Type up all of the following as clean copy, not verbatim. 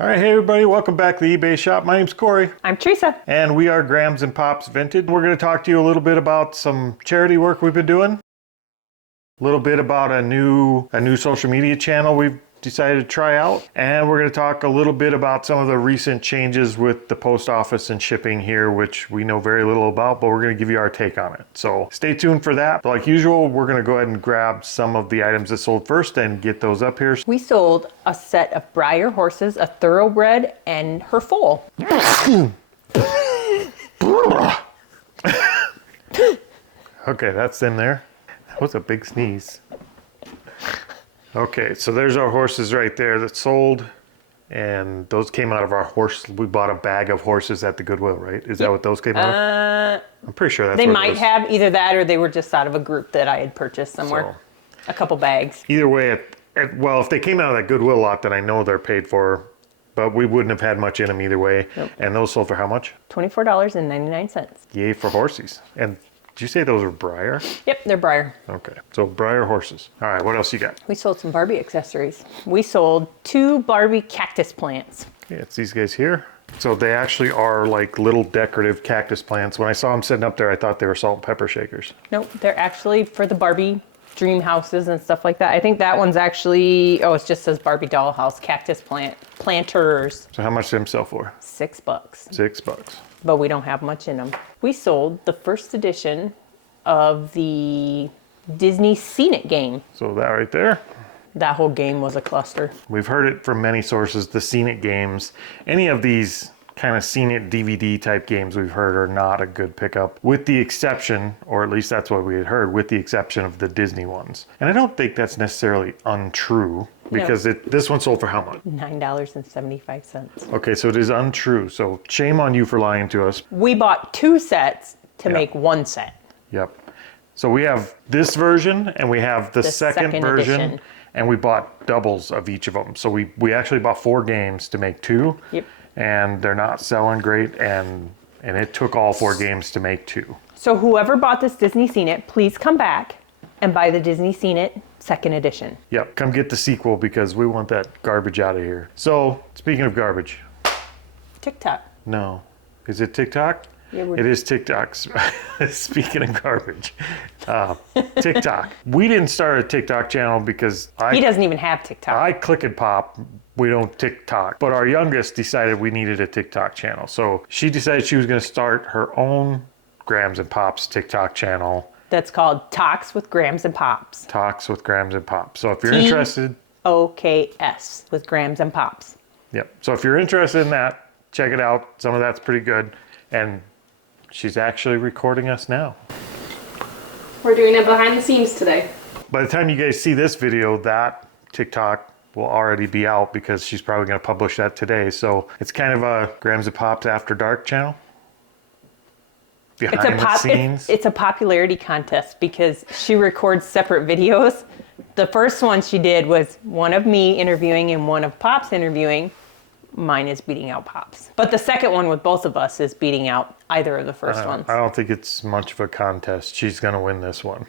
All right, hey everybody, welcome back to the eBay shop. My name's Corey. I'm Teresa. And we are Grams and Pops Vintage. We're going to talk to you a little bit about some charity work we've been doing. A little bit about a new social media channel we've decided to try out. And we're going to talk a little bit about some of the recent changes with the post office and shipping here, which we know very little about, but we're going to give you our take on it. So stay tuned for that. Like usual, we're going to go ahead and grab some of the items that sold first and get those up here. We sold a set of Breyer horses, a thoroughbred, and her foal. Okay, that's in there. That was a big sneeze. Okay, so there's our horses right there that sold, and those came out of our horse. We bought a bag of horses at the Goodwill, right? Is that what those came out of? I'm pretty sure that's They what might have either that or they were just out of a group that I had purchased somewhere. A couple bags. Either way, well, if they came out of that Goodwill lot, then I know they're paid for, but we wouldn't have had much in them either way. Nope. And those sold for how much? $24.99. Yay for horsies. And did you say those are Breyer? Yep, they're Breyer. Okay, so Breyer horses. All right, what else you got? We sold some Barbie accessories. We sold 2 Barbie cactus plants. Yeah, it's these guys here. So they actually are like little decorative cactus plants. When I saw them sitting up there, I thought they were salt and pepper shakers. Nope, they're actually for the Barbie dream houses and stuff like that. I think that one's actually, it just says Barbie dollhouse cactus planters. So how much did them sell for? $6. $6. But we don't have much in them. We sold the first edition of the Disney Scenic game. So that right there. That whole game was a cluster. We've heard it from many sources, the Scenic games. Any of these kind of Scenic DVD type games we've heard are not a good pickup, with the exception, or at least that's what we had heard, with the exception of the Disney ones. And I don't think that's necessarily untrue, because this one sold for how much? $9.75. Okay, so it is untrue. So shame on you for lying to us. We bought 2 sets to make 1 set. Yep. So we have this version and we have the second version edition. And we bought doubles of each of them. So we actually bought 4 games to make 2. Yep. And they're not selling great, and it took all 4 games to make 2. So whoever bought this Disney Scenic, please come back and buy the Disney Scenic second edition. Yep, come get the sequel because we want that garbage out of here. So, speaking of garbage. TikTok. No. Is it TikTok? Yeah, it is TikTok. Speaking of garbage. TikTok. We didn't start a TikTok channel because he doesn't even have TikTok. I click and pop. We don't TikTok. But our youngest decided we needed a TikTok channel. So she decided she was going to start her own Grams and Pops TikTok channel. That's called Talks with Grams and Pops. Talks with Grams and Pops. So if you're interested. OKS with Grams and Pops. Yep. So if you're interested in that, check it out. Some of that's pretty good. And she's actually recording us now. We're doing it behind the scenes today. By the time you guys see this video, that TikTok will already be out because she's probably going to publish that today. So it's kind of a Grams and Pops After Dark channel. Behind the scenes. It's a popularity contest because she records separate videos. The first one she did was one of me interviewing and one of Pops interviewing. Mine is beating out Pops. But the second one with both of us is beating out either of the first ones. I don't think it's much of a contest. She's going to win this one.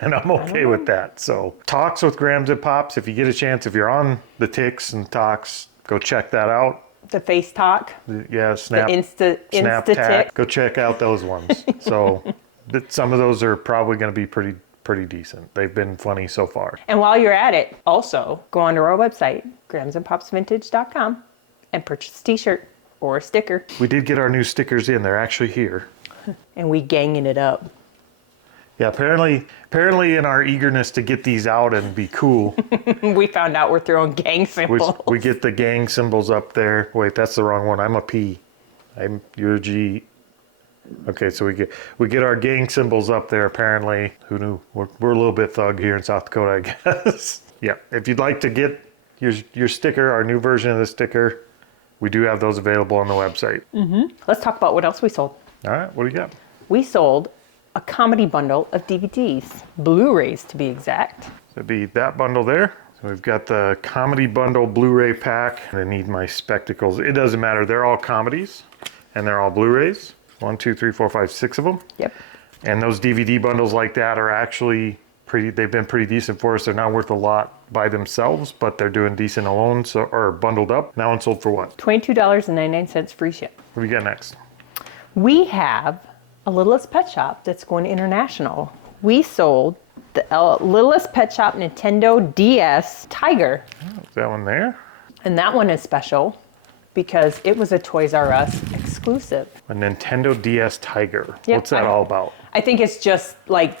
And I'm okay with that. So Talks with Grams and Pops. If you get a chance, if you're on the Ticks and Talks, go check that out. The Face Talk. Yeah, Snap. The Snap Tack. Go check out those ones. So some of those are probably going to be pretty decent. They've been funny so far. And while you're at it, also go onto our website, gramsandpopsvintage.com. and purchase a t-shirt or a sticker. We did get our new stickers in. They're actually here. And we ganging it up. Yeah, apparently in our eagerness to get these out and be cool. We found out we're throwing gang symbols. We get the gang symbols up there. Wait, that's the wrong one. I'm a P. You're a G. Okay, so we get our gang symbols up there apparently. Who knew? We're a little bit thug here in South Dakota, I guess. Yeah, if you'd like to get your sticker, our new version of the sticker, we do have those available on the website. Mm-hmm. Let's talk about what else we sold. All right, what do you got? We sold a comedy bundle of DVDs, Blu-rays to be exact. So it'd be that bundle there. So we've got the comedy bundle Blu-ray pack. I need my spectacles. It doesn't matter. They're all comedies and they're all Blu-rays. 1, 2, 3, 4, 5, 6 of them. Yep. And those DVD bundles like that are actually they've been pretty decent for us. They're not worth a lot by themselves, but they're doing decent alone, so, or bundled up. That one sold for what? $22.99 free ship. What do we got next? We have a Littlest Pet Shop that's going international. We sold the Littlest Pet Shop Nintendo DS Tiger. Is that one there? And that one is special because it was a Toys R Us exclusive. A Nintendo DS Tiger. Yep, What's that all about? I think it's just like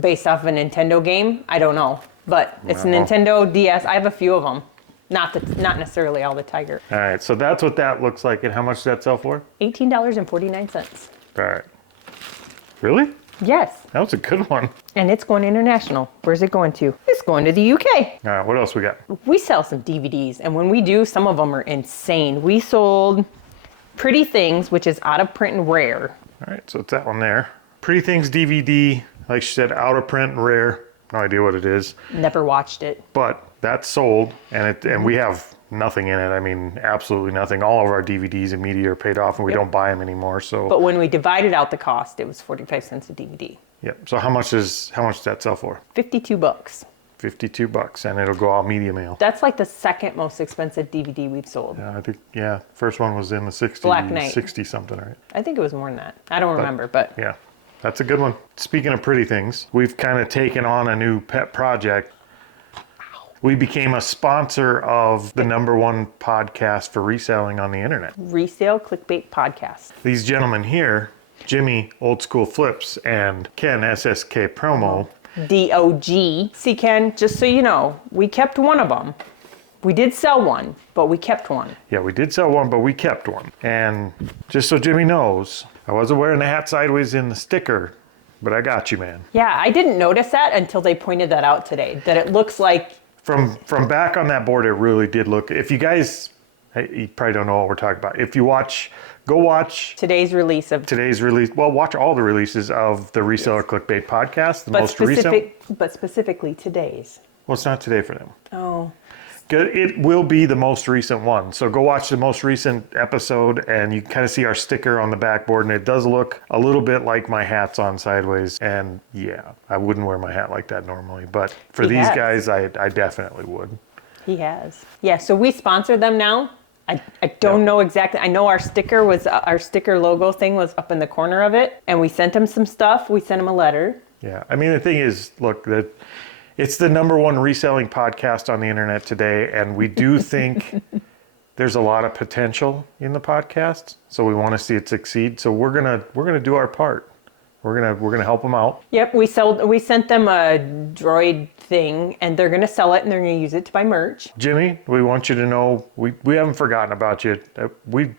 based off of a Nintendo game. I don't know, but it's a Nintendo DS. I have a few of them. Not necessarily all the Tiger. All right, so that's what that looks like. And how much does that sell for? $18.49. All right. Really? Yes. That was a good one. And it's going international. Where's it going to? It's going to the UK. All right, what else we got? We sell some DVDs, and when we do, some of them are insane. We sold Pretty Things, which is out of print and rare. All right, so it's that one there. Pretty Things DVD, like she said, out of print and rare. No idea what it is. Never watched it. But that's sold, and we have nothing in it. I mean, absolutely nothing. All of our DVDs and media are paid off, and we don't buy them anymore. So, but when we divided out the cost, it was 45 cents a DVD. Yep. So how much does that sell for? $52. $52, and it'll go out media mail. That's like the second most expensive DVD we've sold. Yeah, I think first one was in the 60, Black Knight. 60 something, right? I think it was more than that. I don't remember, but yeah, that's a good one. Speaking of Pretty Things, we've kind of taken on a new pet project. We became a sponsor of the #1 podcast for reselling on the internet. Resale Clickbait Podcast. These gentlemen here, Jimmy Old School Flips and Ken SSK Promo. DOG. See, Ken, just so you know, we kept one of them. We did sell one, but we kept one. Yeah, we did sell one, but we kept one. And just so Jimmy knows, I wasn't wearing the hat sideways in the sticker, but I got you, man. Yeah, I didn't notice that until they pointed that out today, that it looks like... From back on that board, it really did look... If you guys... You probably don't know what we're talking about. If you go watch... Today's release. Well, watch all the releases of the Reseller Clickbait podcast, the most recent. But specifically today's. Well, it's not today for them. Oh. It will be the most recent one. So go watch the most recent episode and you can kind of see our sticker on the backboard, and it does look a little bit like my hat's on sideways. And yeah, I wouldn't wear my hat like that normally, but for these guys, I definitely would. He has. Yeah, so we sponsor them now. I don't know exactly. I know our sticker logo thing was up in the corner of it, and we sent them some stuff. We sent them a letter. Yeah, I mean, the thing is, look, that it's the #1 reselling podcast on the internet today, and we do think there's a lot of potential in the podcast, so we want to see it succeed. So we're gonna do our part. We're gonna help them out. Yep, we sent them a droid thing, and they're gonna sell it, and they're gonna use it to buy merch. Jimmy, we want you to know we haven't forgotten about you. We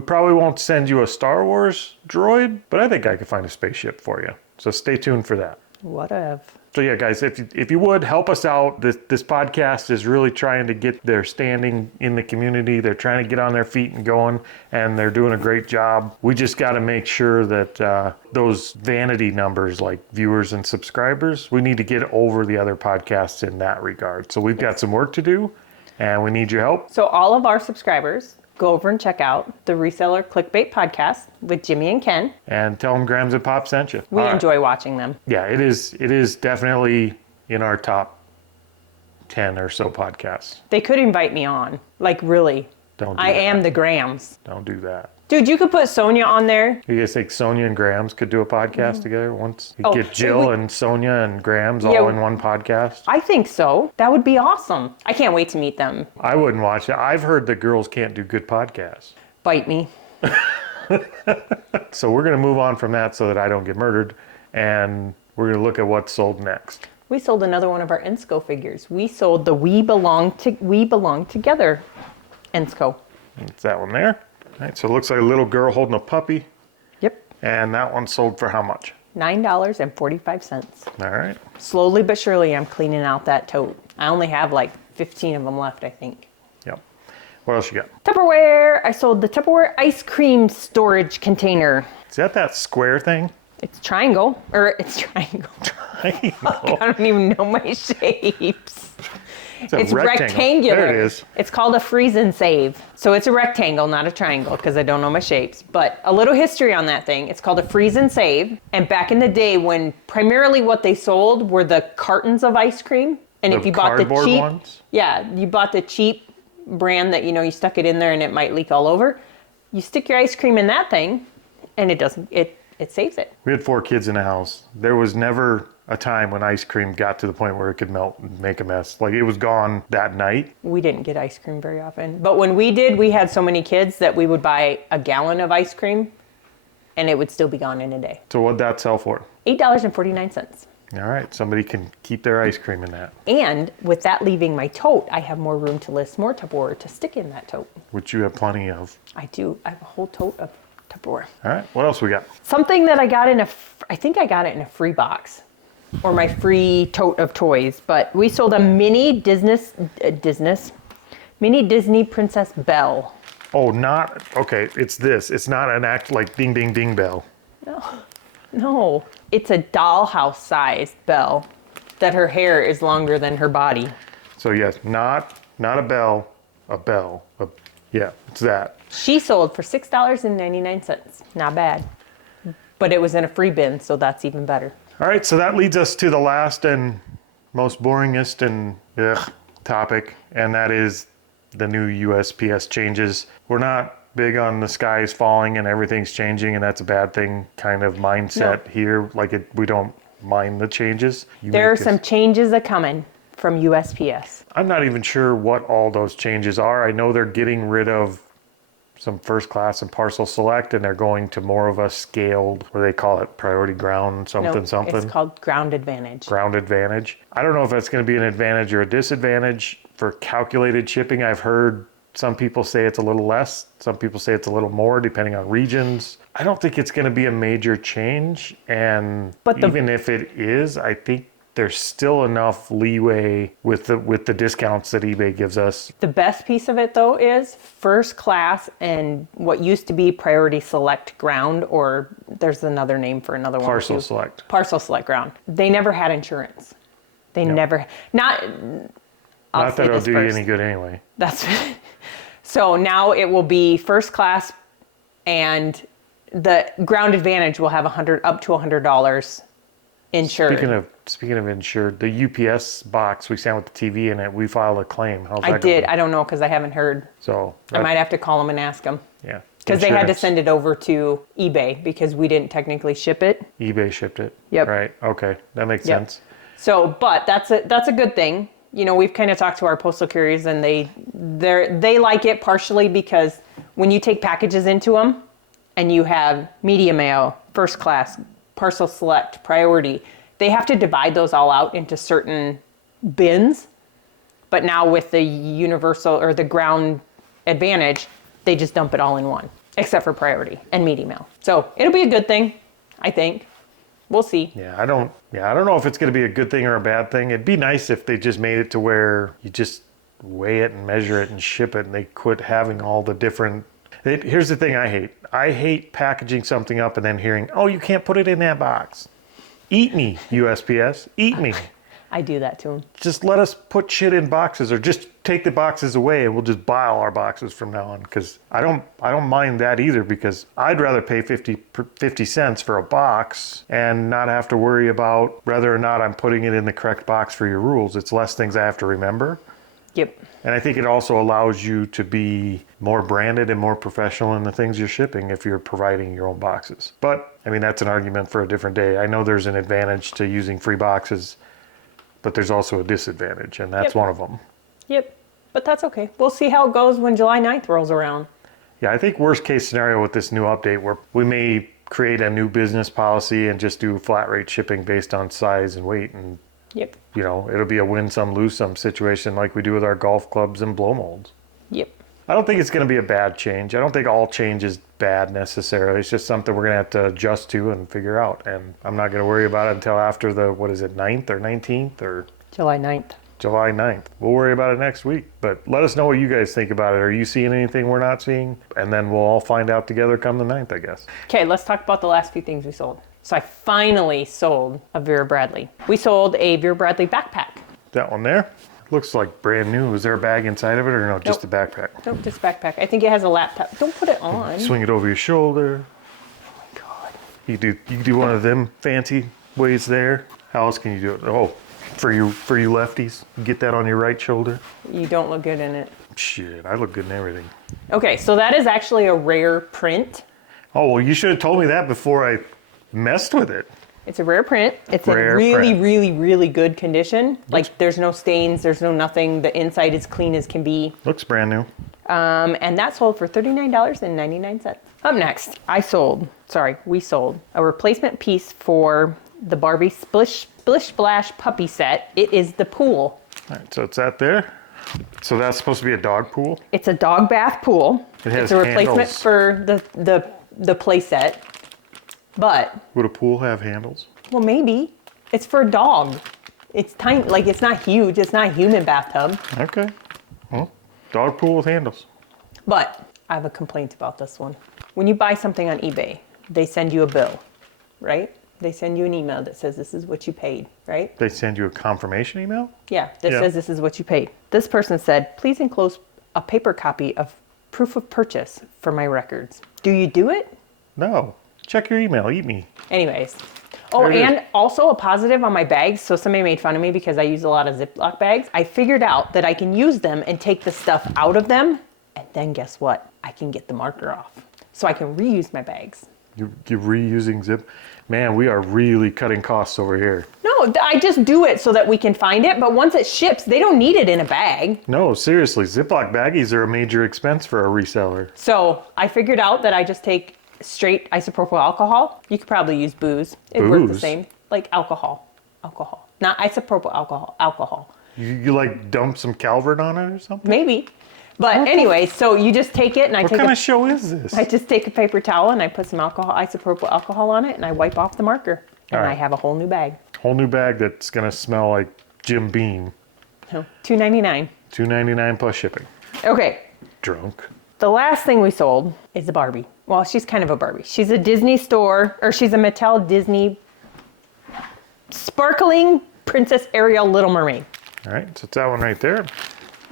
probably won't send you a Star Wars droid, but I think I could find a spaceship for you. So stay tuned for that. Whatever. So yeah, guys, if you would help us out, this podcast is really trying to get their standing in the community. They're trying to get on their feet and going, and they're doing a great job. We just got to make sure that those vanity numbers, like viewers and subscribers, we need to get over the other podcasts in that regard. So we've got some work to do, and we need your help. So all of our subscribers, go over and check out the Reseller Clickbait podcast with Jimmy and Ken. And tell them Grams and Pop sent you. We enjoy watching them. Yeah, it is definitely in our top 10 or so podcasts. They could invite me on. Like, really. Don't do I that. am the Grams. Don't do that. Dude, you could put Sonia on there. You guys think Sonia and Grams could do a podcast together once? You get Jill and Sonia and Grams all in one podcast? I think so. That would be awesome. I can't wait to meet them. I wouldn't watch it. I've heard that girls can't do good podcasts. Bite me. So we're going to move on from that so that I don't get murdered. And we're going to look at what's sold next. We sold another one of our Ensco figures. We sold the We Belong Together Ensco. It's that one there. All right, so it looks like a little girl holding a puppy. Yep. And that one sold for how much? $9.45. All right. Slowly but surely, I'm cleaning out that tote. I only have like 15 of them left, I think. Yep. What else you got? Tupperware. I sold the Tupperware ice cream storage container. Is that square thing? It's triangle. It's triangle. I don't even know my shapes. It's rectangular. There it is. It's called a freeze and save. So it's a rectangle, not a triangle, because I don't know my shapes. But a little history on that thing. It's called a freeze and save. And back in the day when primarily what they sold were the cartons of ice cream, And if you bought the cardboard cheap, ones? yeah, you bought the cheap brand that, you stuck it in there and it might leak all over. You stick your ice cream in that thing and it doesn't, it saves it. We had 4 kids in the house. There was never a time when ice cream got to the point where it could melt and make a mess. Like, it was gone that night. We didn't get ice cream very often. But when we did, we had so many kids that we would buy a gallon of ice cream and it would still be gone in a day. So what'd that sell for? $8.49. All right, somebody can keep their ice cream in that. And with that leaving my tote, I have more room to list more Tupperware to stick in that tote. Which you have plenty of. I do. I have a whole tote of Tupperware. All right, what else we got? Something that I got I think I got it in a free box or my free tote of toys, but we sold a mini mini Disney Princess Belle. Oh, okay, it's this. It's not an act like ding, ding, ding bell. No, it's a dollhouse sized Belle that her hair is longer than her body. So yes, not a bell, a bell. Yeah, it's that. She sold for $6.99. Not bad. But it was in a free bin, so that's even better. All right, so that leads us to the last and most boringest and topic, and that is the new USPS changes. We're not big on the skies falling and everything's changing and that's a bad thing kind of mindset here. Like, we don't mind the changes. There are some changes that coming from USPS. I'm not even sure what all those changes are. I know they're getting rid of some first class and parcel select and they're going to more of a scaled, what do they call it, priority ground something. It's called ground advantage. Ground advantage. I don't know if that's going to be an advantage or a disadvantage for calculated shipping. I've heard some people say it's a little less. Some people say it's a little more, depending on regions. I don't think it's going to be a major change. But even if it is, I think there's still enough leeway with the discounts that eBay gives us. The best piece of it, though, is first class and what used to be priority select ground, or there's another name for another one. Parcel select. Parcel select ground. They never had insurance. They never. Not that it'll do you any good anyway. That's so now it will be first class, and the ground advantage will have up to $100 insured. Speaking of insured, the UPS box we sent with the TV in it, we filed a claim. How's that I did. going? I don't know because I haven't heard. So I might have to call them and ask them. Yeah. Because they had to send it over to eBay because we didn't technically ship it. eBay shipped it. Yep. Right. Okay. That makes sense. So, but that's a good thing. We've kind of talked to our postal carriers and they like it partially because when you take packages into them and you have media mail, first class, parcel select, priority, they have to divide those all out into certain bins. But now with the universal or the ground advantage, they just dump it all in one, except for priority and media mail. So it'll be a good thing, I think. We'll see. I don't know if it's going to be a good thing or a bad thing. It'd be nice if they just made it to where you just weigh it and measure it and ship it and they quit having all the different... Here's the thing I hate. I hate packaging something up and then hearing, oh, you can't put it in that box. Eat me, USPS. Eat me. I do that to them. Just let us put shit in boxes or just take the boxes away and we'll just buy all our boxes from now on. Because I don't mind that either, because I'd rather pay 50 cents for a box and not have to worry about whether or not I'm putting it in the correct box for your rules. It's less things I have to remember. Yep. And I think it also allows you to be more branded and more professional in the things you're shipping if you're providing your own boxes. But, I mean, that's an argument for a different day. I know there's an advantage to using free boxes, but there's also a disadvantage, and that's one of them. Yep, but that's okay. We'll see how it goes when July 9th rolls around. Yeah, I think worst case scenario with this new update, where we may create a new business policy and just do flat rate shipping based on size and weight, and it'll be a win some, lose some situation like we do with our golf clubs and blow molds. Yep. I don't think it's going to be a bad change. I don't think all change is bad necessarily. It's just something we're going to have to adjust to and figure out. And I'm not going to worry about it until after the, 9th or 19th or? July 9th. July 9th. We'll worry about it next week. But let us know what you guys think about it. Are you seeing anything we're not seeing? And then we'll all find out together come the 9th, I guess. Okay, let's talk about the last few things we sold. So I finally sold a Vera Bradley. We sold a Vera Bradley backpack. That one there? Looks like brand new. Is there a bag inside of it or no, just a backpack? Nope, just backpack. I think it has a laptop. Don't put it on. Swing it over your shoulder. Oh my God. You can do one of them fancy ways there. How else can you do it? Oh, For you lefties, get that on your right shoulder. You don't look good in it. Shit, I look good in everything. Okay, so that is actually a rare print. Oh, well, you should have told me that before I messed with it. It's a rare print. It's Rare in really, print. really, really good condition. Like there's no stains, there's no nothing. The inside is clean as can be. Looks brand new. And that sold for $39.99. Up next, we sold a replacement piece for the Barbie Splish Splash puppy set. It is the pool. All right, so it's that there. So that's supposed to be a dog pool? It's a dog bath pool. It has It's a replacement handles. for the play set. But, Would a pool have handles? well, maybe. It's for a dog. It's tiny, like it's not huge. It's not a human bathtub. Okay. Well, dog pool with handles. But I have a complaint about this one. When you buy something on eBay, they send you a bill, right? They send you an email that says this is what you paid, right? They send you a confirmation email? Yeah, that Yeah. says this is what you paid. This person said, please enclose a paper copy of proof of purchase for my records. Do you do it? No. Check your email. Eat me. Anyways. Oh, There it is. and also a positive on my bags. So somebody made fun of me because I use a lot of Ziploc bags. I figured out that I can use them and take the stuff out of them. And then guess what? I can get the marker off. So I can reuse my bags. You're reusing zip. Man, we are really cutting costs over here. No, I just do it so that we can find it. But once it ships, they don't need it in a bag. No, seriously. Ziploc baggies are a major expense for a reseller. So I figured out that I just take straight isopropyl alcohol. You could probably use booze. It works the Booze? same. Like alcohol. Not isopropyl alcohol. You like dump some Calvert on it or something? Maybe. But anyway, so you just take it and What kind of show is this? I just take a paper towel and I put some isopropyl alcohol on it and I wipe off the marker. And All I right. have a whole new bag. Whole new bag that's gonna smell like Jim Beam. So $2.99. $2.99 plus shipping. Okay. Drunk. The last thing we sold is a Barbie. Well, she's kind of a Barbie. She's a Disney store, or she's a Mattel Disney sparkling Princess Ariel Little Mermaid. All right, so it's that one right there.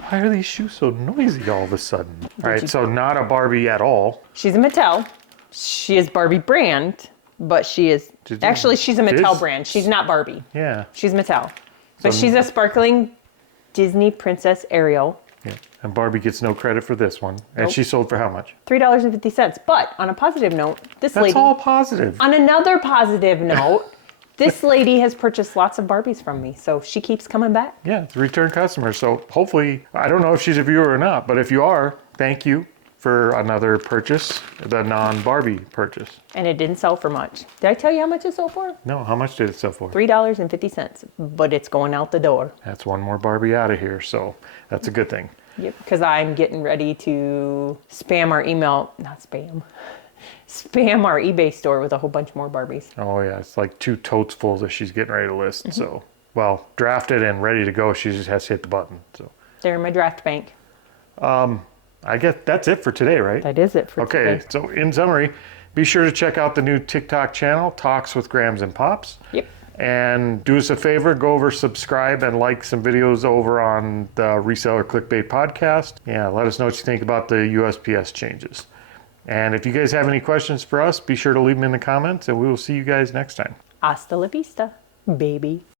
Why are these shoes so noisy all of a sudden? All right, so not a Barbie at all. She's a Mattel. She is Barbie brand, but she is Did you- actually she's a Mattel Dis- brand. She's not Barbie. Yeah. She's Mattel. But So- she's a sparkling Disney Princess Ariel. Yeah. And Barbie gets no credit for this one. And Nope. she sold for how much? $3.50. But on a positive note, this That's lady all positive. on another positive note, this lady has purchased lots of Barbies from me, so she keeps coming back. Yeah, it's a return customer. So hopefully, I don't know if she's a viewer or not, but if you are, thank you for another purchase, the non-Barbie purchase. And it didn't sell for much. Did I tell you how much it sold for? No, how much did it sell for? $3.50. But it's going out the door. That's one more Barbie out of here, so that's a good thing. Yep, because I'm getting ready to spam our eBay store with a whole bunch more Barbies. Oh yeah, it's like 2 totes full that she's getting ready to list. So, well, drafted and ready to go. She just has to hit the button. So, They're in my draft bank. I guess that's it for today, right? That is it for Okay, today. so in summary, be sure to check out the new TikTok channel, Talks with Grams and Pops. Yep. And do us a favor, go over, subscribe, and like some videos over on the Reseller Clickbait podcast. Yeah, let us know what you think about the USPS changes. And if you guys have any questions for us, be sure to leave them in the comments, and we will see you guys next time. Hasta la vista, baby.